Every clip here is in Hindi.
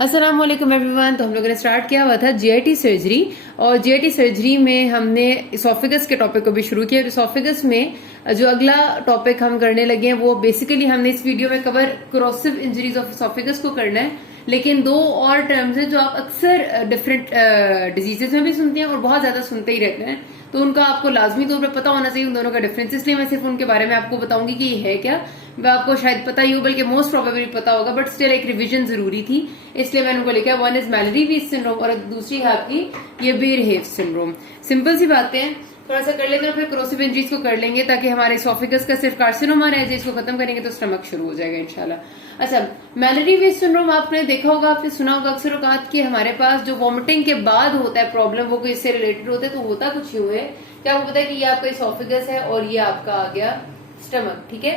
अस्सलाम वालेकुम एवरीवन। तो हम लोगों ने स्टार्ट किया हुआ था जीआईटी सर्जरी, और जीआईटी सर्जरी में हमने इसोफेगस के टॉपिक को भी शुरू किया। और इसोफेगस में जो अगला टॉपिक हम करने लगे हैं वो बेसिकली हमने इस वीडियो में cover corrosive injuries of oesophagus को करना है, लेकिन दो और टर्म्स हैं जो आप अक्सर डिफरेंट डिजीजेस में भी सुनते हैं और बहुत ज्यादा सुनते ही रहते हैं, तो उनका आपको लाजमी तौर पर पता होना चाहिए उन दोनों का डिफरेंस। इसलिए मैं सिर्फ उनके बारे में आपको बताऊंगी कि ये है क्या। वह आपको शायद पता ही हो, बल्कि मोस्ट प्रोबेबली पता होगा, बट स्टिल एक रिवीजन जरूरी थी, इसलिए मैंने उनको लिखा है। वन इज मैलरी-वीज सिंड्रोम और दूसरी है आपकी ये बेर-हेव सिंड्रोम। सिंपल सी बातें हैं, थोड़ा सा कर लेते हैं, फिर क्रोसिव इंजरीज को कर लेंगे ताकि हमारे इसोफेगस का सिर्फ कार्सिनोमा रह जाए। इसको खत्म करेंगे तो स्टमक शुरू हो जाएगा इंशाल्लाह। अच्छा, मैलरी-वीज सिंड्रोम आपने देखा होगा, आपने सुना होगा अक्सर औकात कि हमारे पास जो वॉमिटिंग के बाद होता है प्रॉब्लम, वो कोई इससे रिलेटेड होता है। तो होता कुछ यूं है कि आपको पता है कि ये आपका इसोफेगस है और ये आपका आ गया स्टमक, ठीक है।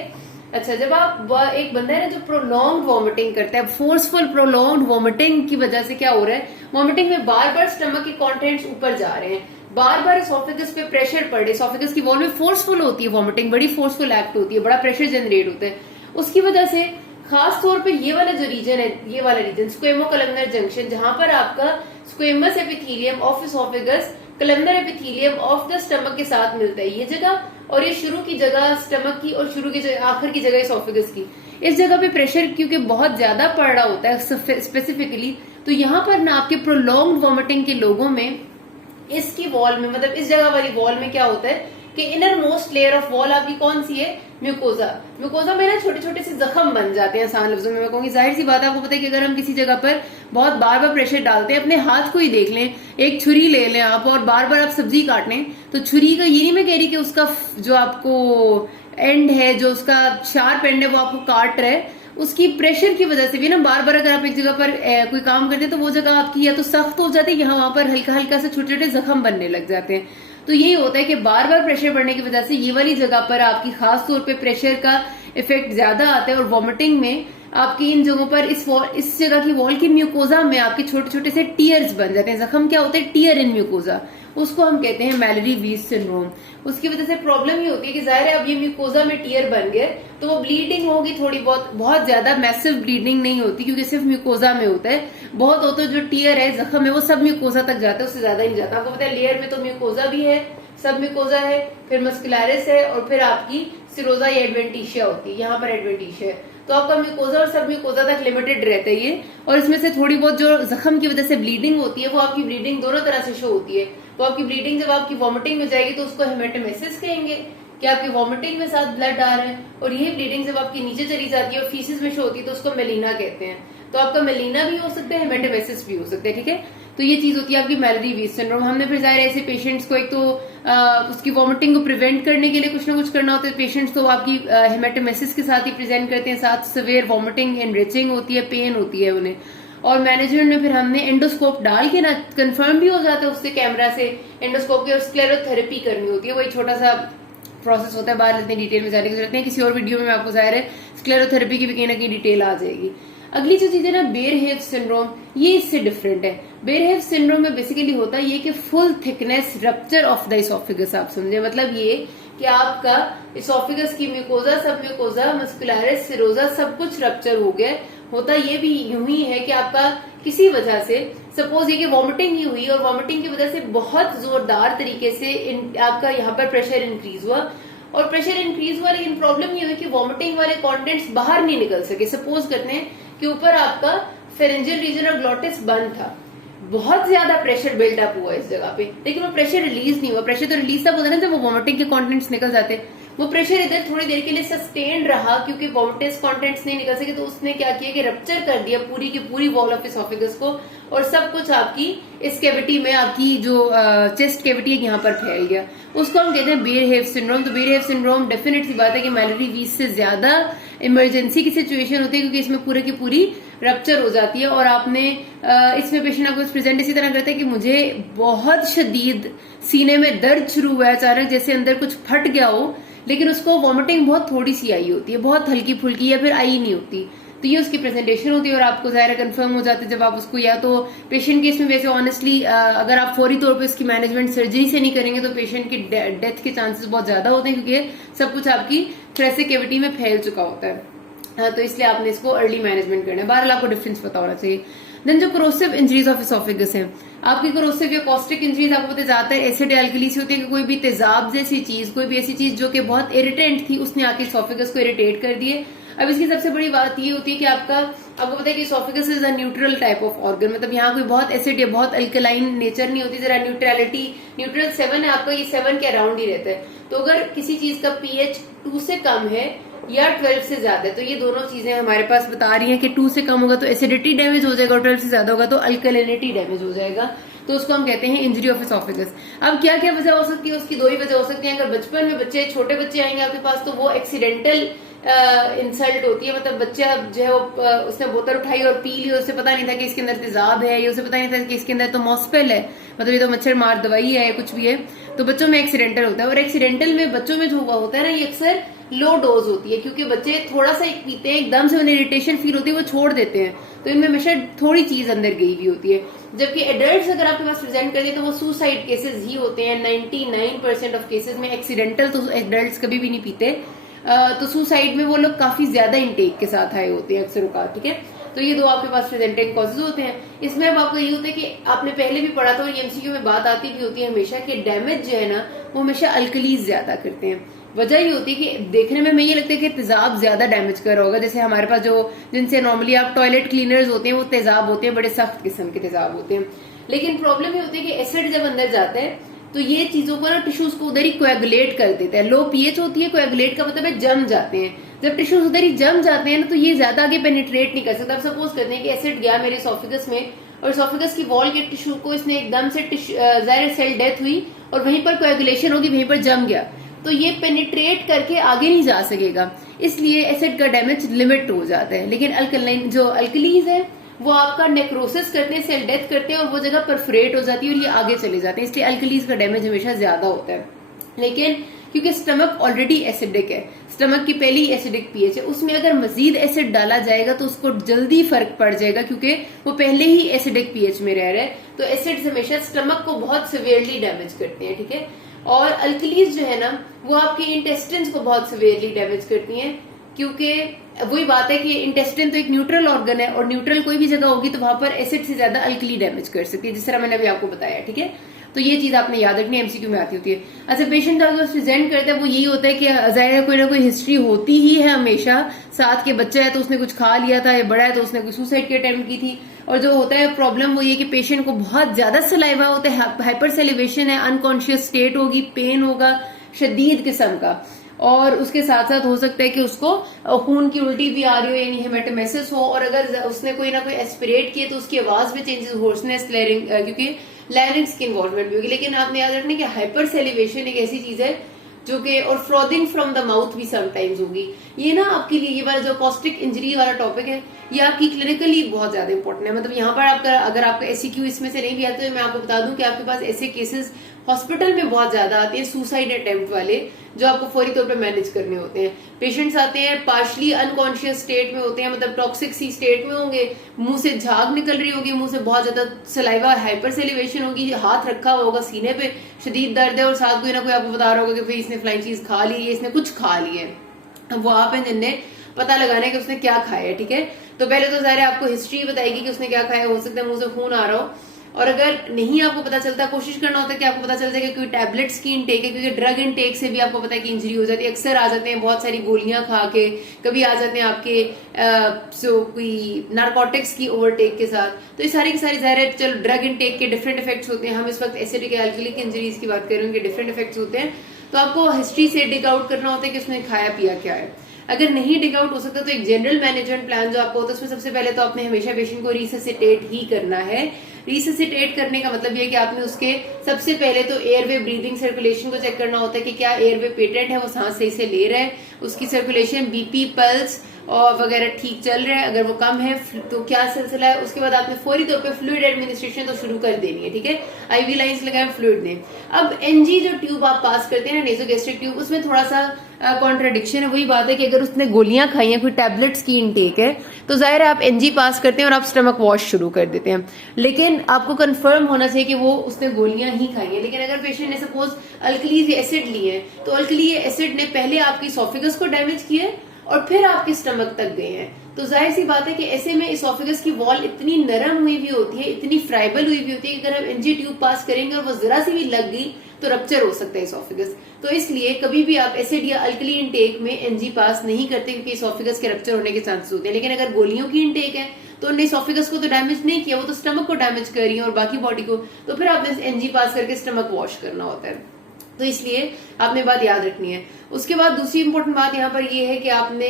अच्छा, जब आप एक बंदा है ना जो प्रोलॉन्ग वॉमिटिंग करता है, फोर्सफुल प्रोलॉन्ग वॉमिटिंग की वजह से क्या हो रहा है, वॉमिटिंग में बार बार स्टमक के कंटेंट्स ऊपर जा रहे हैं, बार बार इसोफेगस पे प्रेशर पड़ रहा है, इसोफेगस की वॉल में फोर्सफुल होती है वॉमिटिंग, बड़ी फोर्सफुल एक्ट होती है, बड़ा प्रेशर जनरेट होता है। उसकी वजह से खास तौर पे ये वाला जो रीजन है, ये वाला रीजन स्क्वेमो-कलमनर जंक्शन, जहां पर आपका squamous epithelium of oesophagus columnar epithelium of the stomach के साथ मिलता है, ये जगह, और ये शुरू की जगह स्टमक की और शुरू की आखिर की जगह इसोफेगस की। इस जगह पे प्रेशर क्योंकि बहुत ज्यादा पड़ रहा होता है स्पेसिफिकली, तो यहाँ पर ना आपके प्रोलॉन्ग्ड वॉमिटिंग के लोगों में इसकी वॉल में, मतलब इस जगह वाली वॉल में क्या होता है कि inner most layer of wall आपकी कौन सी है, म्यूकोजा। म्यूकोजा में ना छोटे छोटे से जख्म बन जाते हैं। आसान लफ्जों में मैं कहूंगी, जाहिर सी बात है, आपको पता है कि अगर हम किसी जगह पर बहुत बार बार प्रेशर डालते हैं, अपने हाथ को ही देख लें, एक छुरी ले लें आप और बार बार आप सब्जी काट लें, तो छुरी का, ये नहीं मैं कह रही कि उसका जो आपको एंड है, जो उसका शार्प एंड है वो आपको काट रहा है, उसकी प्रेशर की वजह से भी ना बार बार अगर आप एक जगह पर कोई काम करते हैं तो वो जगह आपकी या तो सख्त हो जाती है या वहां पर हल्का हल्का से छोटे छोटे जख्म बनने लग जाते हैं। तो यही होता है कि बार बार प्रेशर बढ़ने की वजह से ये वाली जगह पर आपकी खास तौर पे प्रेशर का इफेक्ट ज्यादा आता है, और वॉमिटिंग में आपकी इन जगहों पर इस जगह की वॉल की म्यूकोजा में आपके छोटे छोटे से टीयर्स बन जाते हैं। जख्म क्या होते हैं, टीयर इन म्यूकोजा, उसको हम कहते हैं मैलरी-वीज सिंड्रोम। उसकी वजह से प्रॉब्लम ये होती है कि जाहिर है अब ये म्यूकोजा में टीयर बन गए तो वो ब्लीडिंग होगी थोड़ी बहुत, बहुत ज्यादा मैसिव ब्लीडिंग नहीं होती क्योंकि सिर्फ म्यूकोजा में होता है। बहुत होता है जो टीयर है, जख्म है, वो सब म्यूकोजा तक जाता है, उससे ज्यादा नहीं जाता। आपको पता है लेयर में तो म्यूकोजा भी है, सब म्यूकोजा है, फिर मस्कुलरिस है, और फिर आपकी सिरोजा या एडवेंटिशिया होती है, यहाँ पर एडवेंटिशिया है। तो आपका म्यूकोजा और सब म्यूकोजा तक लिमिटेड रहता है ये, और इसमें से थोड़ी बहुत जो जख्म की वजह से ब्लीडिंग होती है, वो आपकी ब्लीडिंग दोनों तरह से शो होती है। वो आपकी ब्लीडिंग जब आपकी वॉमिटिंग में जाएगी तो उसको हेमेटोमेसिस कहेंगे कि आपकी वॉमिटिंग में साथ ब्लड आ रहा है, और यही ब्लीडिंग जब आपकी नीचे चली जाती है और फीसिस में शो होती है तो उसको मेलिना कहते हैं। तो आपका मेलिना भी हो सकता है, हेमेटोमेसिस भी हो सकता है, ठीक है। तो ये चीज होती है आपकी मैलरी-वीज सिंड्रोम। हमने फिर जाहिर ऐसे पेशेंट्स को एक तो उसकी वॉमिटिंग को प्रिवेंट करने के लिए कुछ ना कुछ करना होता है। पेशेंट्स तो आपकी हेमेटोमेसिस के साथ ही प्रेजेंट करते हैं, साथ सिवियर वॉमिटिंग, एनरिचिंग होती है, पेन होती है उन्हें। और मैनेजमेंट में फिर हमने एंडोस्कोप डाल के ना, कंफर्म भी हो जाता है उससे कैमरा से एंडोस्कोप की, और स्क्लेरोथेरेपी करनी होती है। वही छोटा सा प्रोसेस होता है, बाहर इतनी डिटेल में जाने की जरूरत नहीं, किसी और वीडियो में आपको जाहिर है स्क्लेरोथेरेपी की भी कहीं ना कहीं डिटेल आ जाएगी। अगली जो चीज है ना, बेर-हेव सिंड्रोम, ये इससे डिफरेंट है। बेर-हेव सिंड्रोम में बेसिकली होता है ये कि full thickness rupture of the oesophagus, आप समझे, मतलब ये कि आपका इसोफेगस की म्यूकोजा, सब म्यूकोजा, मस्कुलरिस, सिरोजा, सब कुछ रप्चर हो गया। होता ये भी यूं ही है कि आपका किसी वजह से, सपोज ये कि वॉमिटिंग ही हुई और वॉमिटिंग की वजह से बहुत जोरदार तरीके से आपका यहाँ पर प्रेशर इंक्रीज हुआ, और प्रेशर इंक्रीज हुआ, लेकिन प्रॉब्लम ये हुई कि वॉमिटिंग वाले कंटेंट्स बाहर नहीं निकल सके। सपोज करते हैं कि ऊपर आपका फेरेंजियल रीजन और ग्लोटिस बंद था, बहुत ज्यादा प्रेशर बिल्डअप हुआ इस जगह पे, लेकिन वो प्रेशर रिलीज नहीं हुआ। प्रेशर तो रिलीज तब होता है ना जब वो वॉमिटिंग के कंटेंट्स निकल जाते, वो प्रेशर इधर थोड़ी देर के लिए सस्टेन रहा क्योंकि वॉमिटिंग कंटेंट्स नहीं निकल सके, तो उसने क्या किया कि रप्चर कर दिया पूरी की पूरी वॉल ऑफ इसोफेगस को, और सब कुछ आपकी इस कैविटी में, आपकी जो चेस्ट कैविटी है यहाँ पर फैल गया। उसको हम कहते हैं बेर-हेव सिंड्रोम। तो बेर-हेव सिंड्रोम डेफिनेट सी बात है कि मैलरी-वीज से ज्यादा इमरजेंसी की सिचुएशन होती है क्योंकि इसमें पूरे की पूरी रप्चर हो जाती है, और आपने इसमें पेशेंट आपको प्रेजेंट इसी तरह करता है कि मुझे बहुत शदीद सीने में दर्द शुरू हुआ है अचानक, जैसे अंदर कुछ फट गया हो, लेकिन उसको वॉमिटिंग बहुत थोड़ी सी आई होती है, बहुत हल्की फुल्की, या फिर आई नहीं होती। तो ये उसकी प्रेजेंटेशन होती है, और आपको जाहिर कंफर्म हो जाता है जब आप उसको, या तो पेशेंट केस में वैसे ऑनेस्टली अगर आप फौरी तौर पे इसकी मैनेजमेंट सर्जरी से नहीं करेंगे तो पेशेंट की डेथ के चांसेस बहुत ज्यादा होते हैं क्योंकि सब कुछ आपकी थोरेसिक कैविटी में फैल चुका होता है। तो इसलिए आपने इसको अर्ली मैनेजमेंट करना है। बहरहाल आपको डिफरेंस पता होना चाहिए। देन जो कोरोसिव इंजरीज ऑफ इसोफेगस है, आपकी कोरोसिव या कॉस्टिक इंजरीज आपको पता जाता है एसिड एल्कली से होती है कि कोई भी तेजाब जैसी चीज, कोई भी ऐसी चीज जो कि बहुत इरिटेंट थी, उसने आके इसोफेगस को इरिटेट कर दिए। अब इसकी सबसे बड़ी बात ये होती है कि आपको पता है कि oesophagus is a neutral type of organ, मतलब यहाँ कोई बहुत एसिड या बहुत अल्कलाइन नेचर नहीं होती, जरा न्यूट्रलिटी, न्यूट्रल 7 है आपका, ये 7 के अराउंड ही रहता है। तो अगर किसी चीज का पीएच 2 से कम है या 12 से ज्यादा है, तो ये दोनों चीजें हमारे पास बता रही हैं कि 2 से कम होगा तो एसिडिटी डैमेज हो जाएगा और 12 से ज्यादा होगा तो अल्कलिनिटी डैमेज हो जाएगा, तो उसको हम कहते हैं इंजरी ऑफ इसोफेगस। अब क्या क्या वजह हो सकती है उसकी? 2 ही वजह हो सकती है। अगर बचपन में बच्चे, छोटे बच्चे आएंगे आपके पास, तो वो एक्सीडेंटल इंसल्ट होती है, मतलब बच्चा जो है वो उसने बोतल उठाई और पी ली, उसे पता नहीं था कि इसके अंदर तेजाब है, या उसे पता नहीं था कि इसके अंदर तो मॉस्पेल है, मतलब ये तो मच्छर मार दवाई है, कुछ भी है, तो बच्चों में एक्सीडेंटल होता है। और एक्सीडेंटल में बच्चों में जो हुआ होता है ना, ये अक्सर लो डोज होती है, क्योंकि बच्चे थोड़ा सा पीते हैं, एकदम से उन्हें इरिटेशन फील होती है, वो छोड़ देते हैं, तो इनमें हमेशा थोड़ी चीज अंदर गई हुई होती है। जबकि एडल्ट्स अगर आपके पास प्रेजेंट करते हैं तो वो सुसाइड केसेस ही होते हैं 99% ऑफ केसेस में। एक्सीडेंटल तो एडल्ट्स कभी भी नहीं पीते, तो सुसाइड में वो लोग काफी ज्यादा इनटेक के साथ आए होते हैं अक्सर औकात, ठीक है। तो ये 2 आपके पास प्रेजेंटिंग कॉजेज होते हैं। इसमें अब आपको ये होता है कि आपने पहले भी पढ़ा था और ये एमसीक्यू में बात आती भी होती है हमेशा कि डैमेज जो है ना वो हमेशा अल्कलीज ज्यादा करते हैं। वजह ये होती है कि देखने में हमें ये लगता है कि तेजाब ज्यादा डैमेज कर रहा होगा, जैसे हमारे पास जो जिनसे नॉर्मली आप टॉयलेट क्लीनर्स होते हैं वो तेजाब होते हैं, बड़े सख्त किस्म के तेजाब होते हैं। लेकिन प्रॉब्लम ये होती है कि एसिड जब अंदर जाता है तो ये चीजों को ना टिश्यूज को उधर ही कोएगुलेट कर देता है। लो पीएच होती है, कोएगुलेट का मतलब है जम जाते हैं। जब टिश्यूज उधर ही जम जाते हैं ना तो ये ज्यादा आगे पेनिट्रेट नहीं कर सकता। अब सपोज करते हैं कि एसिड गया मेरे इसोफेगस में और इसोफेगस की वॉल के टिश्यू को इसने एकदम से जाहिर सेल डेथ हुई और वहीं पर कोएगुलेशन होगी, वहीं पर जम गया, तो ये पेनिट्रेट करके आगे नहीं जा सकेगा, इसलिए एसिड का डैमेज लिमिट हो जाता है। लेकिन अल्कलाइन जो अल्कलीज है वो आपका नेक्रोसिस करते हैं, सेल डेथ करते हैं और वो जगह परफोरेट हो जाती है और ये आगे चले जाते हैं, इसलिए अल्कलीज का डैमेज हमेशा ज्यादा होता है। लेकिन क्योंकि स्टमक ऑलरेडी एसिडिक है, स्टमक की पहली एसिडिक पीएच है, उसमें अगर मजीद एसिड डाला जाएगा तो उसको जल्दी फर्क पड़ जाएगा क्योंकि वो पहले ही एसिडिक पीएच में रह रहा है। तो एसिड्स हमेशा स्टमक को बहुत सिवियरली डैमेज करते हैं, ठीक है। और अल्कलीज जो है ना वो आपके इंटेस्टिन्स को बहुत सिवियरली डैमेज करती हैं, क्योंकि वही बात है कि इंटेस्टिन तो एक न्यूट्रल ऑर्गन है और न्यूट्रल कोई भी जगह होगी तो वहां पर एसिड से ज्यादा अल्कली डैमेज कर सकती है, जिस तरह मैंने अभी आपको बताया, ठीक है। तो ये चीज आपने याद रखनी, एमसीक्यू में आती होती है। अच्छा, पेशेंट अगर प्रेजेंट करता है वो यही होता है कि जाहिर है कोई ना कोई हिस्ट्री होती ही है हमेशा, साथ के बच्चा है तो उसने कुछ खा लिया था, या बड़ा है तो उसने कोई सुसाइड की अटेम्प्ट की थी। और जो होता है प्रॉब्लम वो ये कि पेशेंट को बहुत ज्यादा सलाइवा होता है, हाइपर सेलिवेशन है, अनकॉन्शियस स्टेट होगी, पेन होगा शदीद किस्म का, और उसके साथ साथ हो सकता है कि उसको खून की उल्टी भी आ रही हो, यानी हेमेटोमेसिस हो, और अगर उसने कोई ना कोई एस्पिरेट किए तो उसकी आवाज में चेंजेस, होर्सनेस, क्योंकि लैरिंक्स की इन्वॉल्वमेंट भी होगी। लेकिन आपने याद रखना कि हाइपर सेलिवेशन एक ऐसी चीज है जो कि, और फ्रॉदिंग फ्रॉम द माउथ भी समटाइम्स होगी। ये ना आपके लिए ये वाला जो कॉस्टिक इंजरी वाला टॉपिक है ये आपकी क्लिनिकली बहुत ज्यादा इंपॉर्टेंट है। मतलब यहाँ पर आपका अगर आपका एससीक्यू इसमें से नहीं भी आता तो मैं आपको बता दूं कि आपके पास ऐसे केसेस हॉस्पिटल में बहुत ज्यादा आते हैं, सुसाइड अटेम्प्ट वाले, जो आपको फौरी तौर पे मैनेज करने होते हैं। पेशेंट्स आते हैं पार्शली अनकॉन्शियस स्टेट में होते हैं, मतलब टॉक्सिक सी स्टेट में होंगे, मुंह से झाग निकल रही होगी, मुंह से बहुत ज्यादा सलाइवा, हाइपर सेलिवेशन होगी, हाथ रखा हुआ होगा सीने पे, शदीद दर्द है और साथ कोई ना कोई आपको बता रहा होगा कि भाई इसने फ्लाइंग चीज खा ली है, इसने कुछ खा लिया है। वो आप हैं जिनने पता लगाना है कि उसने क्या खाया है, ठीक है। तो पहले तो ज़ाहिर आपको हिस्ट्री बताएगी कि उसने क्या खाया, हो सकता है मुंह से खून आ रहा हो, और अगर नहीं आपको पता चलता, कोशिश करना होता है कि आपको पता चल जाए कि कोई टैबलेट्स की इनटेक है, क्योंकि ड्रग इनटेक से भी आपको पता है कि इंजरी हो जाती है। अक्सर आ जाते हैं बहुत सारी गोलियां खा के, कभी आ जाते हैं आपके कोई नारकोटिक्स की ओवरटेक के साथ। तो ये सारी की सारी ज़ाहिर है, चलो ड्रग इनटेक के डिफरेंट इफेक्ट्स होते हैं। हम इस वक्त एसिडिक एल्कोहलिक इंजरीज की बात कर रहे हैं, उनके डिफरेंट इफेक्ट्स होते हैं। तो आपको हिस्ट्री से डिग आउट करना होता है कि उसने खाया पिया क्या है। अगर नहीं डिग आउट हो सकता तो एक जनरल मैनेजमेंट प्लान जो आपको होता है उसमें सबसे पहले तो आपने हमेशा पेशेंट को रिससिटेट ही करना है। रिससिटेट करने का मतलब ये कि आपने उसके सबसे पहले तो एयरवे ब्रीदिंग सर्कुलेशन को चेक करना होता है कि क्या एयरवे पेटेंट है, वो सांस सही से ले रहा है, उसकी सर्कुलेशन, बीपी, पल्स और वगैरह ठीक चल रहा है। अगर वो कम है तो क्या सिलसिला है। उसके बाद आपने फौरी तौर पे फ्लूइड एडमिनिस्ट्रेशन तो शुरू कर देनी है, ठीक है। आईवी लाइंस लगाए, फ्लूइड दें। अब एनजी जो ट्यूब आप पास करते हैं ना, नेसोगैस्ट्रिक ट्यूब, उसमें थोड़ा सा कॉन्ट्राडिक्शन है। वही बात है कि अगर उसने गोलियां खाई हैं, कोई टैबलेट्स की इनटेक है, तो जाहिर है आप एनजी पास करते हैं और आप स्टमक वॉश शुरू कर देते हैं। लेकिन आपको कंफर्म होना चाहिए कि वो उसने गोलियां ही खाई हैं। लेकिन अगर पेशेंट ने सपोज अल्कली एसिड ली है, तो अल्कली एसिड ने पहले आपकी इसोफेगस को डैमेज किया है और फिर आपके स्टमक तक गए हैं, तो जाहिर सी बात है कि ऐसे में इसोफेगस की वॉल इतनी नरम हुई भी होती है, इतनी फ्राइबल हुई भी होती है कि अगर हम एनजी ट्यूब पास करेंगे और वो जरा सी भी लग गई तो रप्चर हो सकता है इसोफेगस। तो इसलिए कभी भी आप एसिड या अल्कली इंटेक में एनजी पास नहीं करते, क्योंकि इसोफेगस के रप्चर होने के चांसेस होते हैं। लेकिन अगर गोलियों की इंटेक है तो उन्होंने इसोफेगस को तो डैमेज नहीं किया, वो तो स्टमक को डैमेज कर रही है और बाकी बॉडी को, तो फिर आपने एनजी पास करके स्टमक वॉश करना होता है। तो इसलिए आपने बात याद रखनी है। उसके बाद दूसरी इंपॉर्टेंट बात यहाँ पर ये है कि आपने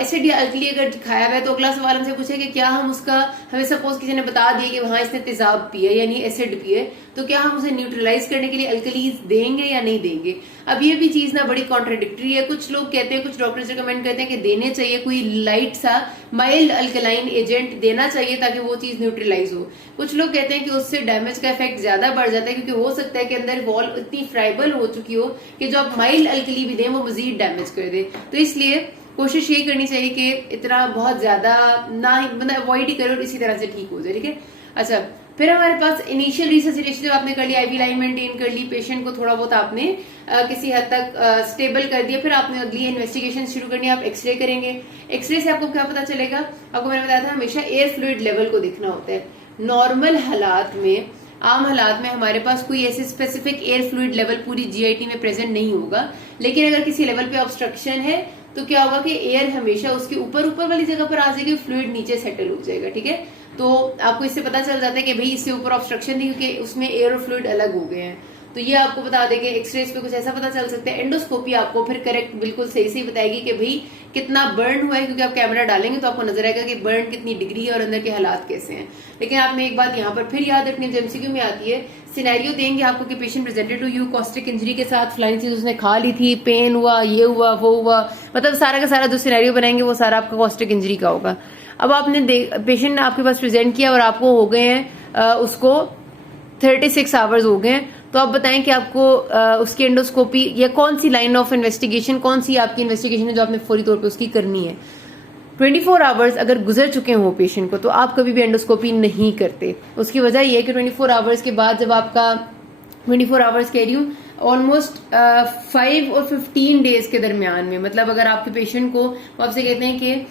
एसिड या अल्कली अगर खाया हुआ है तो अगला सवाल हमसे पूछे कि क्या हम उसका, हमें सपोज किसी ने बता दिया कि वहां इसने तेजाब पिए यानी एसिड पिए, तो क्या हम उसे न्यूट्रलाइज करने के लिए अल्कलीज देंगे या नहीं देंगे। अब ये भी चीज ना बड़ी कॉन्ट्राडिक्टरी है। कुछ लोग कहते हैं, कुछ डॉक्टर्स रिकमेंड करते हैं कि देने चाहिए, कोई लाइट सा माइल्ड अल्कलाइन एजेंट देना चाहिए ताकि वो चीज न्यूट्रलाइज हो। कुछ लोग कहते हैं कि उससे डैमेज का इफेक्ट ज्यादा बढ़ जाता है, क्योंकि हो सकता है कि अंदर वॉल इतनी फ्राइबल हो चुकी हो कि जो आप माइल्ड अल्कली भी दें वो मजीद डैमेज कर दे। तो इसलिए कोशिश यही करनी चाहिए कि इतना बहुत ज्यादा ना ही, मतलब अवॉइड ही करो और इसी तरह से ठीक हो जाए। ठीक है, अच्छा फिर हमारे पास इनिशियल रिससिटेशन जब आपने कर लिया, आईवी लाइन मेंटेन कर ली, पेशेंट को थोड़ा बहुत आपने किसी हद तक स्टेबल कर दिया, फिर आपने अगली इन्वेस्टिगेशन शुरू करनी है। आप एक्सरे करेंगे। एक्सरे से आपको क्या पता चलेगा, आपको मैंने बताया था हमेशा एयर फ्लूइड लेवल को देखना होता है। नॉर्मल हालात में, आम हालात में हमारे पास कोई ऐसे स्पेसिफिक एयर फ्लूइड लेवल पूरी जीआईटी में प्रेजेंट नहीं होगा, लेकिन अगर किसी लेवल पे ऑब्स्ट्रक्शन है तो क्या होगा कि एयर हमेशा उसके ऊपर वाली जगह पर आ जाएगी, फ्लूइड नीचे सेटल हो जाएगा। ठीक है, तो आपको इससे पता चल जाता है कि भाई इससे ऊपर ऑब्स्ट्रक्शन नहीं, क्योंकि उसमें एयर और फ्लूइड अलग हो गए हैं। तो ये आपको बता देंगे। एक्सरेज पे कुछ ऐसा पता चल सकता है। एंडोस्कोपी आपको फिर करेक्ट बिल्कुल सही सही बताएगी कि भाई कितना बर्न हुआ है, क्योंकि आप कैमरा डालेंगे तो आपको नजर आएगा कि बर्न कितनी डिग्री है और अंदर के हालात कैसे हैं। लेकिन आपने एक बात यहाँ पर फिर याद रखनी है, जो एमसीक्यू में आती है, सिनेरियो देंगे आपको कि patient presented to you caustic injury के साथ, फलानी चीज उसने खा ली थी, पेन हुआ, ये हुआ, वो हुआ, मतलब सारा का सारा जो सिनेरियो बनाएंगे वो सारा आपका कॉस्टिक इंजरी का होगा। अब आपने पेशेंट ने आपके पास प्रेजेंट किया और आपको हो गए हैं उसको 36 आवर्स हो गए हैं, तो आप बताएं कि आपको उसकी एंडोस्कोपी या कौन सी लाइन ऑफ इन्वेस्टिगेशन, कौन सी आपकी इन्वेस्टिगेशन है जो आपने फौरी तौर पे उसकी करनी है। 24 आवर्स अगर गुजर चुके हो पेशेंट को तो आप कभी भी एंडोस्कोपी नहीं करते। उसकी वजह यह है कि 24 आवर्स के बाद, जब आपका 24 आवर्स कह रही हूँ, ऑलमोस्ट 5 और 15 डेज के दरमियान में, मतलब अगर आपके पेशेंट को, आपसे कहते हैं कि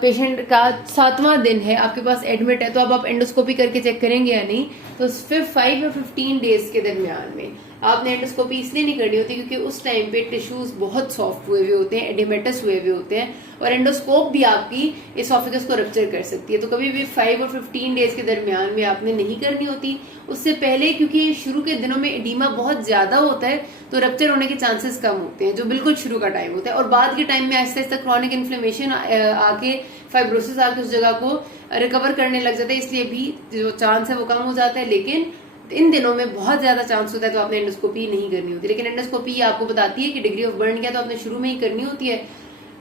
पेशेंट का 7वां दिन है, आपके पास एडमिट है, तो अब आप एंडोस्कोपी करके चेक करेंगे या नहीं, तो फिर 5 और 15 डेज के दरमियान में आपने एंडोस्कोपी इसलिए नहीं करनी होती क्योंकि उस टाइम पे टिश्यूज बहुत सॉफ्ट हुए हुए होते हैं, एडिमेटस हुए हुए होते हैं, और एंडोस्कोप भी आपकी इसोफेगस को रप्चर कर सकती है। तो कभी भी 5 और 15 डेज के दरमियान में आपने नहीं करनी होती। उससे पहले, क्योंकि शुरू के दिनों में एडीमा बहुत ज्यादा होता है तो रप्चर होने के चांसेस कम होते हैं, जो बिल्कुल शुरू का टाइम होता है, और बाद के टाइम में आहिस्ता आहिस्ता क्रॉनिक इन्फ्लेमेशन आके, फाइब्रोसिस आके उस जगह को रिकवर करने लग जाता है, इसलिए भी जो चांस है वो कम हो जाता है। लेकिन इन दिनों में बहुत ज्यादा चांस होता है तो आपने एंडोस्कोपी नहीं करनी होती। लेकिन एंडोस्कोपी आपको बताती है कि डिग्री ऑफ बर्न क्या, तो आपने शुरू में ही करनी होती है।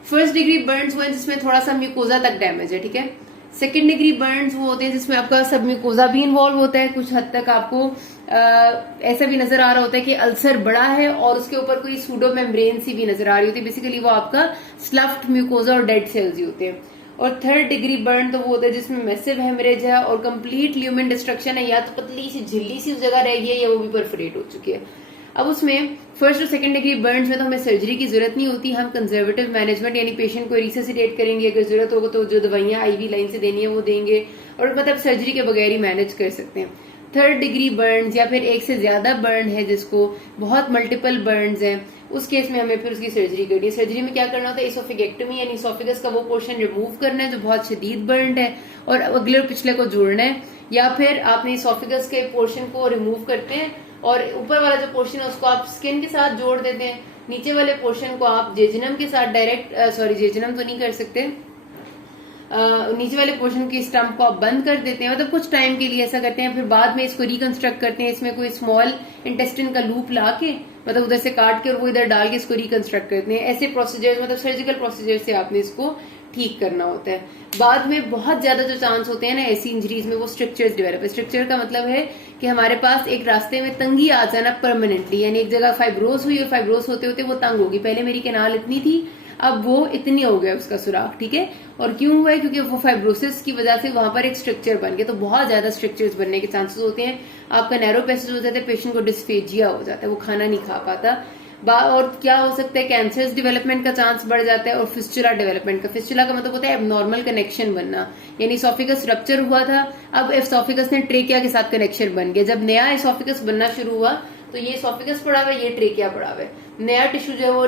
फर्स्ट डिग्री बर्न्स वो है जिसमें थोड़ा सा म्यूकोजा तक डैमेज है, ठीक है। सेकेंड डिग्री बर्न्स वो होते हैं जिसमें आपका सब म्यूकोजा भी इन्वॉल्व होता है, कुछ हद तक आपको ऐसा भी नजर आ रहा होता है कि अल्सर बड़ा है और उसके ऊपर कोई सूडो मेम्ब्रेन सी भी नजर आ रही होती है। बेसिकली वो आपका स्लफ्ड म्यूकोजा और डेड सेल्स ही होते हैं। और थर्ड डिग्री बर्न तो वो होता है जिसमें मैसिव हेमरेज है और कंप्लीट ल्यूमेन डिस्ट्रक्शन है, या तो पतली सी झिल्ली सी उस जगह रह गई है या वो भी परफोरेट हो चुकी है। अब उसमें फर्स्ट और सेकंड डिग्री बर्न्स में तो हमें सर्जरी की जरूरत नहीं होती, हम कंजर्वेटिव मैनेजमेंट यानी पेशेंट को रिससिटेट करेंगे, अगर जरूरत होगा तो जो दवाइयां आईवी लाइन से देनी है वो देंगे, और मतलब सर्जरी के बगैर ही मैनेज कर सकते हैं। थर्ड डिग्री बर्न्स या फिर एक से ज्यादा बर्न है जिसको बहुत मल्टीपल बर्न्स हैं, उस केस में हमें फिर उसकी सर्जरी करनी है। सर्जरी में क्या करना होता है, इसोफेगेक्टमी यानी इसोफेगस का वो पोर्शन रिमूव करना है जो बहुत शदीद बर्न्ड है और अगले और पिछले को जोड़ना है, या फिर आपने इसोफेगस के पोर्शन को रिमूव करते हैं और ऊपर वाला जो पोर्शन है उसको आप स्किन के साथ जोड़ देते हैं, नीचे वाले पोर्शन को आप जेजिनम के साथ डायरेक्ट जेजिनम तो नहीं कर सकते, नीचे वाले पोर्शन की स्टम्प को आप बंद कर देते हैं, मतलब कुछ टाइम के लिए ऐसा करते हैं, फिर बाद में इसको रिकंस्ट्रक्ट करते हैं, इसमें कोई स्मॉल इंटेस्टिन का लूप ला के, मतलब उधर से काट के और वो इधर डाल के इसको रिकंस्ट्रक्ट करते हैं। ऐसे प्रोसीजर, मतलब सर्जिकल प्रोसीजर से आपने इसको ठीक करना होता है। बाद में बहुत ज्यादा जो चांस होते हैं ना ऐसी इंजरीज में, वो स्ट्रक्चर्स डेवलप है। स्ट्रक्चर का मतलब है कि हमारे पास एक रास्ते में तंगी आ जाना परमानेंटली, यानी एक जगह फाइब्रोस हुई और फाइब्रोस होते होते वो तंग होगी। पहले मेरी कैनाल इतनी थी, अब वो इतनी हो गया उसका सुराख, ठीक है। और क्यों हुआ है, क्योंकि वो फाइब्रोसिस की वजह से वहां पर एक स्ट्रक्चर बन गया, तो बहुत ज्यादा स्ट्रक्चर्स बनने के चांसेस होते हैं। आपका नैरो पैसेज हो जाता है, पेशेंट को डिस्फेजिया हो जाता है, वो खाना नहीं खा पाता। और क्या हो सकता है, कैंसर्स डेवलपमेंट का चांस बढ़ जाता है, और फिस्चुला डेवलपमेंट का। फिस्चुला का मतलब होता है एबनॉर्मल कनेक्शन बनना, यानी एसोफिगस रप्चर हुआ था, अब एसोफिगस ने ट्रेकिया के साथ कनेक्शन बन गया। जब नया एसोफिगस बनना शुरू हुआ तो ये एसोफिगस पड़ा हुआ है, ये ट्रेकिया पड़ा हुआ है, नया टिश्यू जो है वो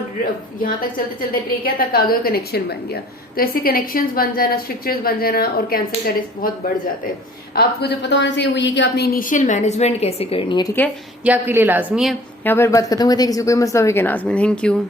यहाँ तक चलते चलते ट्रेकिया तक आ गया, कनेक्शन बन गया। तो ऐसे कनेक्शंस बन जाना, स्ट्रक्चर्स बन जाना, और कैंसर का रिस्क बहुत बढ़ जाता है। आपको जो पता होना चाहिए वो ये कि आपने इनिशियल मैनेजमेंट कैसे करनी है, ठीक है, ये आपके लिए लाजमी है। यहाँ पर बात खत्म करते हैं, किसी कोई मसला हो कि नाज़मीन, थैंक यू।